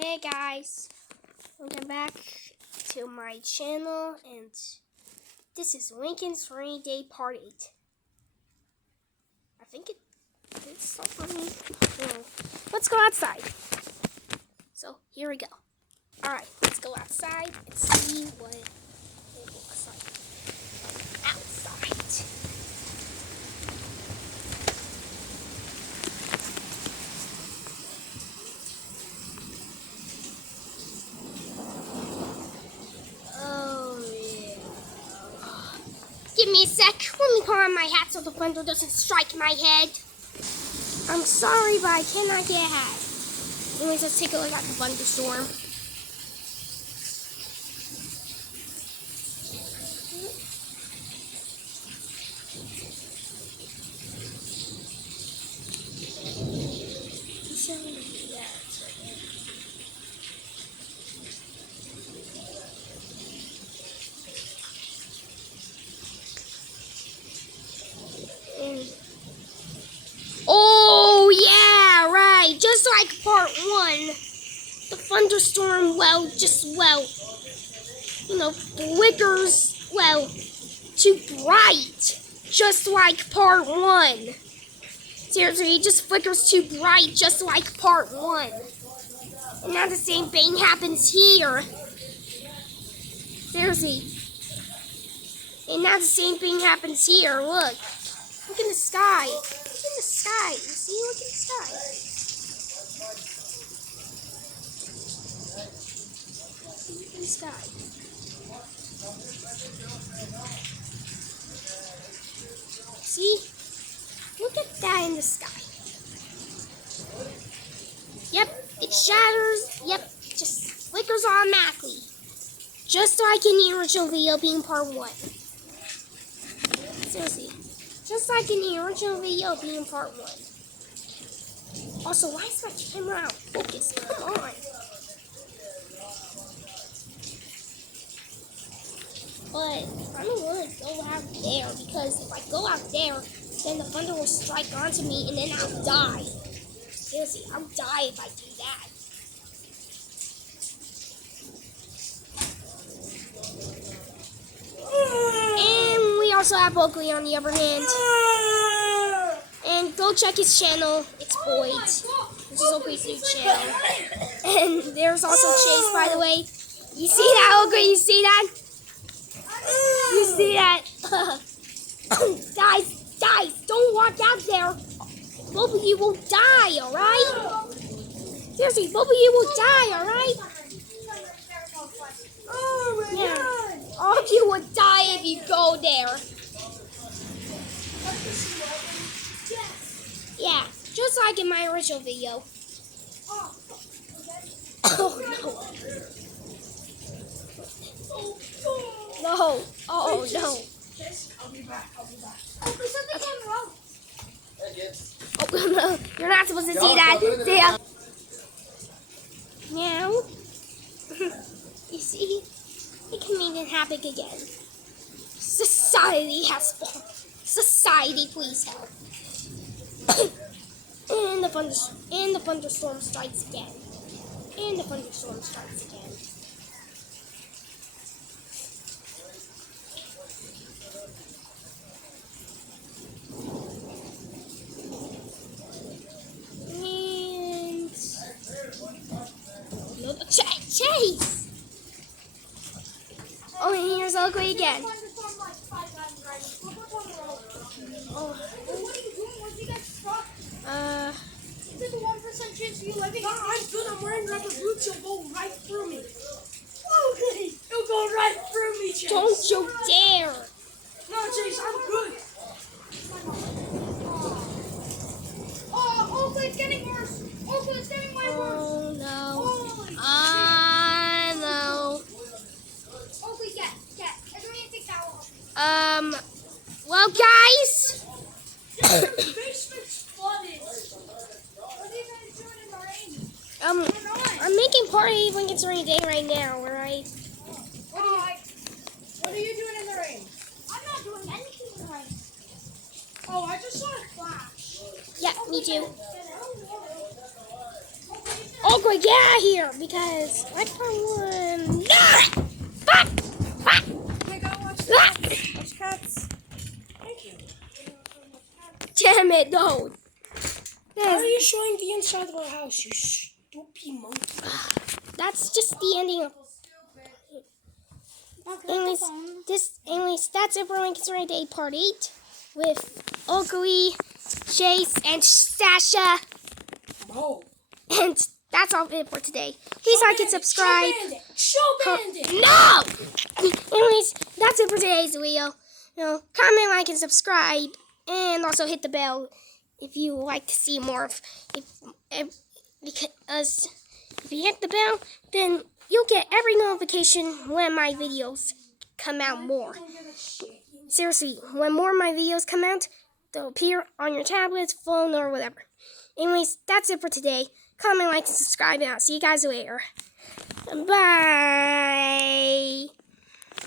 Hey guys, welcome back to my channel, and this is Lincoln's Rainy Day Part 8. I think it's not for me. No. Let's go outside. So here we go. Alright, let's go outside and see what it looks like outside. Give me a sec. Let me put on my hat so the thunder doesn't strike my head. I'm sorry, but I cannot get a hat. Anyways, let's take a look at the thunderstorm. Oh, yeah, right. Just like part 1, the thunderstorm, flickers, too bright. Just like part 1. Seriously, it just flickers too bright, just like part 1. And now the same thing happens here. Seriously. And now the same thing happens here. Look. Look in the sky. Look in the sky. You see? Look in the sky. Look in the sky. See? Look at that in the sky. Yep, it shatters. Yep, it just flickers automatically. Just like in the original video being part 1. Seriously. Just like in the original video being part 1. Also, why is my camera out of focus? Come on. But I don't want to go out there, because if I go out there, then the thunder will strike onto me and then I'll die. Seriously, I'll die if I do that. And we also have Oakley on the other hand. And go check his channel. It's Boyd, which is Oakley's new channel. And there's also Chase, by the way. You see that, Oakley? You see that? You see that? Guys, don't walk out there. Both of you will die, alright? Seriously, both of you will die, alright? Oh my God! All of you would die if you go there. Yeah, just like in my original video. Oh no. No. Oh no. I'll be back. Oh, there's something going wrong. Oh no. You're not supposed to see that. See ya. Now, you see, it can make it happen again. Society has fallen. Society, please help. And the thunderstorm strikes again. And the thunderstorm strikes again. And Chase! Oh, and here's Oakley again. Oh. What are you doing? Where'd you get stuck? Is it the 1% chance of you living? No, I'm good. I'm wearing rubber boots. You'll go right through me. Okay. You'll go right through me, Chase. Don't you dare! No, Chase, I'm good. Oh, Oakley's getting worse. Oakley's getting way worse. Oh no. Holy I know. Oakley, get. Everybody take that off. Well, guys. The basement's flooded. What are you guys doing in the rain? I'm making party when it's rainy day right now, alright? What are you doing in the rain? I'm not doing anything in the rain. Oh, I just saw a flash. Yeah, me too. Oakley, get out of here because like part one. Fuck! Okay, go watch cats. Watch cats. Thank you. Damn it, no. Why are you showing the inside of our house, you stupid monkey? That's just the ending of. Anyways, that's it for Lincoln's Rain Day Part 8 with Oakley, Chase, and Sasha. Oh. And that's all it for today. Please like and subscribe. Show Bandit! No! Anyways, that's it for today's video. Comment, like, and subscribe. And also hit the bell if you like to see more of. Because if you hit the bell, then you'll get every notification when my videos come out more. Seriously, when more of my videos come out, they'll appear on your tablet, phone, or whatever. Anyways, that's it for today. Comment, like, and subscribe, and I'll see you guys later. Bye!